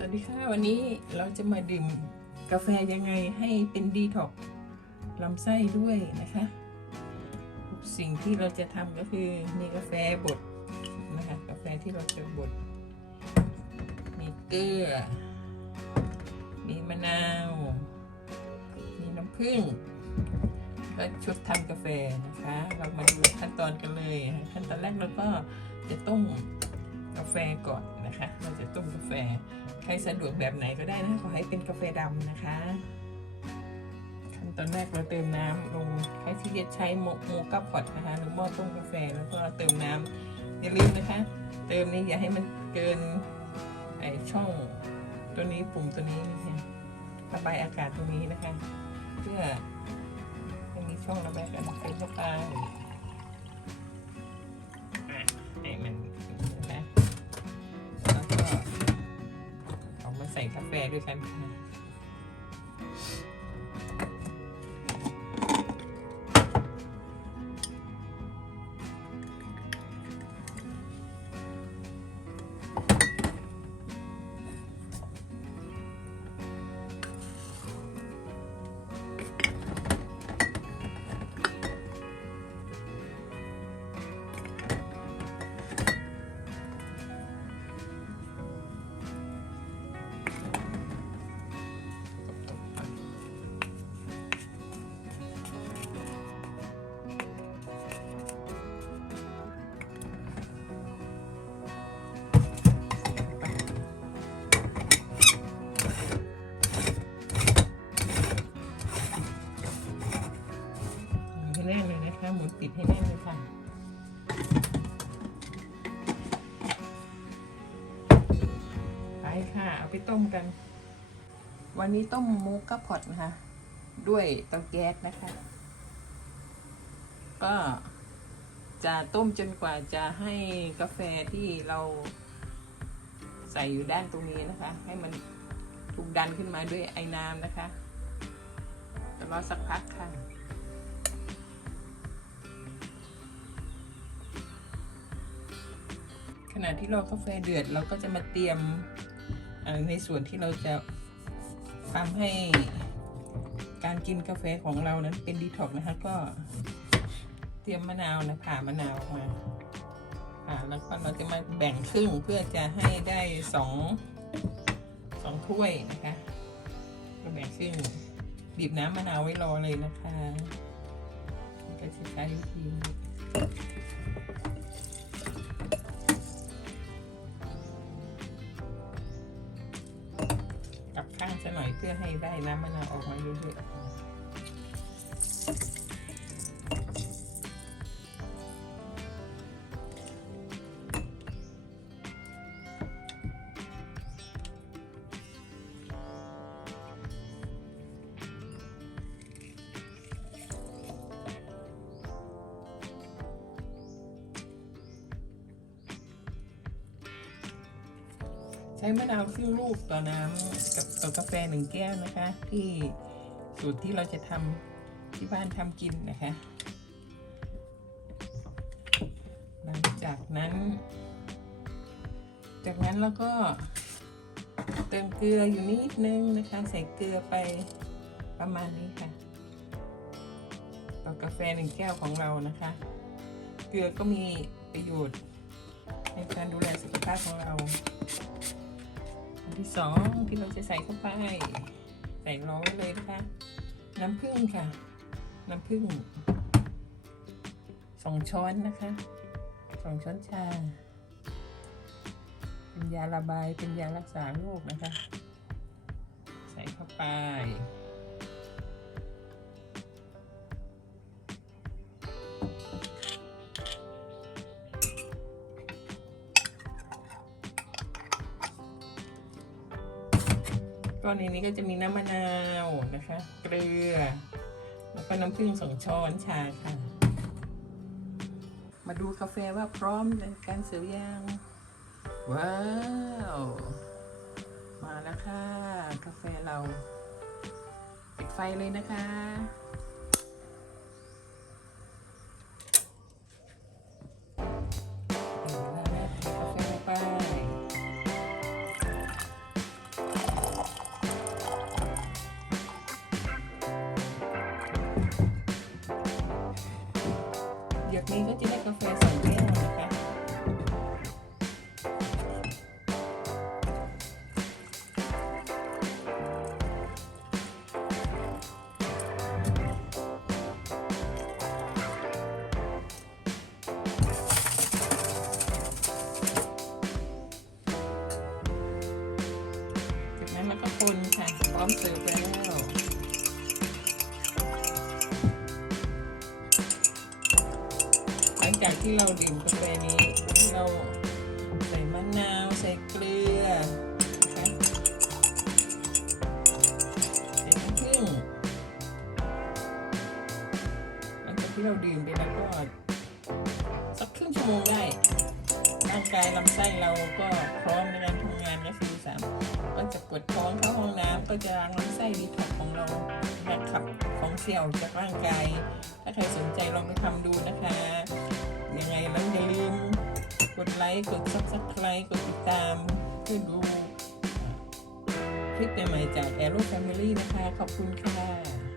สวัสดีค่ะ วันนี้เราจะมาดื่มกาแฟยังไงให้เป็นดีท็อกซ์ลำไส้ด้วยนะคะ สิ่งที่เราจะทำก็คือมีกาแฟบดนะคะกาแฟที่เราจะบด มีเกลือ มีมะนาว มีน้ำผึ้งก็ชุดทำกาแฟนะคะ เรามาดูขั้นตอนกันเลย ขั้นตอนแรกเราก็จะต้มกาแฟก่อน นะคะ เราจะต้มกาแฟ ใครสะดวกแบบไหนก็ได้นะ ขอให้เป็นกาแฟดำนะคะ ขั้นตอนแรกเราเติมน้ำลงใครที่จะใช้โมโมกับพอตนะคะหรือหม้อต้มกาแฟแล้วก็เติมน้ำอย่าลืมนะคะ เติมนี้อย่าให้มันเกินไอช่องตัวนี้ปุ่มตัวนี้นะคะระบายอากาศตรงนี้นะคะ เพื่อให้มีช่องระบายอากาศเติมเข้าไป ใส่กาแฟด้วยกันค่ะ น่นเลยนะคะหมุนปิดให้แน่นเลยค่ะไปค่ะ เอาไปต้มกัน วันนี้ต้มมูกกับพอตนะคะ ด้วยเตาแก๊สนะคะ ก็จะต้มจนกว่าจะให้กาแฟที่เราใส่อยู่ด้านตรงนี้นะคะ ให้มันถูกดันขึ้นมาด้วยไอ้น้ำนะคะแต่รอสักพักค่ะ ณะที่รอกาแฟเดือด เราก็จะมาเตรียมในส่วนที่เราจะทำให้การกินกาแฟของเรานั้นเป็นดีท็อกนะคะก็เตรียมมะนาวนะผ่ามะนาวออกมาผ่าแล้วก็เราจะมาแบ่งครึ่งเพื่อจะให้ได้สองสองถ้วยนะคะก็แบ่งครึ่งบีบน้ำมะนาวไว้รอเลยนะคะ ก็จะใช้วิธี ซะหน่อยเพื่อให้ได้น้ำมะนาวออกมาเยอะๆ ใช้มะนาวครึ่งลูกต่อน้ำกับต่อกาแฟหนึ่งแก้วนะคะ ที่สูตรที่เราจะทำที่บ้านทำกินนะคะ หลังจากนั้น จากนั้นเราก็เติมเกลืออยู่นิดนึงนะคะ ใส่เกลือไปประมาณนี้ค่ะ ต่อกาแฟหนึ่งแก้วของเรานะคะ เกลือก็มีประโยชน์ในการดูแลสุขภาพของเรา อันที่สองที่เราจะใส่เข้าไป ใส่ร้อนเลยนะคะ น้ำผึ้งค่ะ น้ำผึ้งสองช้อนนะคะสองช้อนชา เป็นยาระบายเป็นยารักษาโรคนะคะ ใส่เข้าไป ก็ในนี้ก็จะมีน้ำมะนาวนะคะ เกลือ แล้วก็น้ำผึ้งสองช้อนชาค่ะ มาดูกาแฟว่าพร้อมในการเสิร์ฟยังว้าว มาแล้วค่ะ กาแฟเรา ปิดไฟเลยนะคะากนี้ก็จะได้กาแฟสองแก้วนะคะจากนั้นเราก็คนค่ะพร้อมเสิร์ฟแล้ว ลังจากที่เราดื่มกาแฟนี้ เราใส่มะนาวใส่เกลือนะคะใส่น้ำผึ้งหลังจากที่เราดื่มไปแล้วก็สักครึ่งชั่วโมงได้ร่างกายลำไส้เราก็พร้อมในการทำงานก็คือสามก็จะปวดท้องเข้าห้องน้ำก็จะล้างลำไส้ดีท็อกของเราและขับของเสียออกจากร่างกาย ถ้าใครสนใจลองไปทำดูนะคะ ยังไงแล้วอย่าลืมกดไลค์ กด subscribe กดติดตามเพื่อดูคลิปใหม่ๆจาก Aero Family นะคะ ขอบคุณค่ะ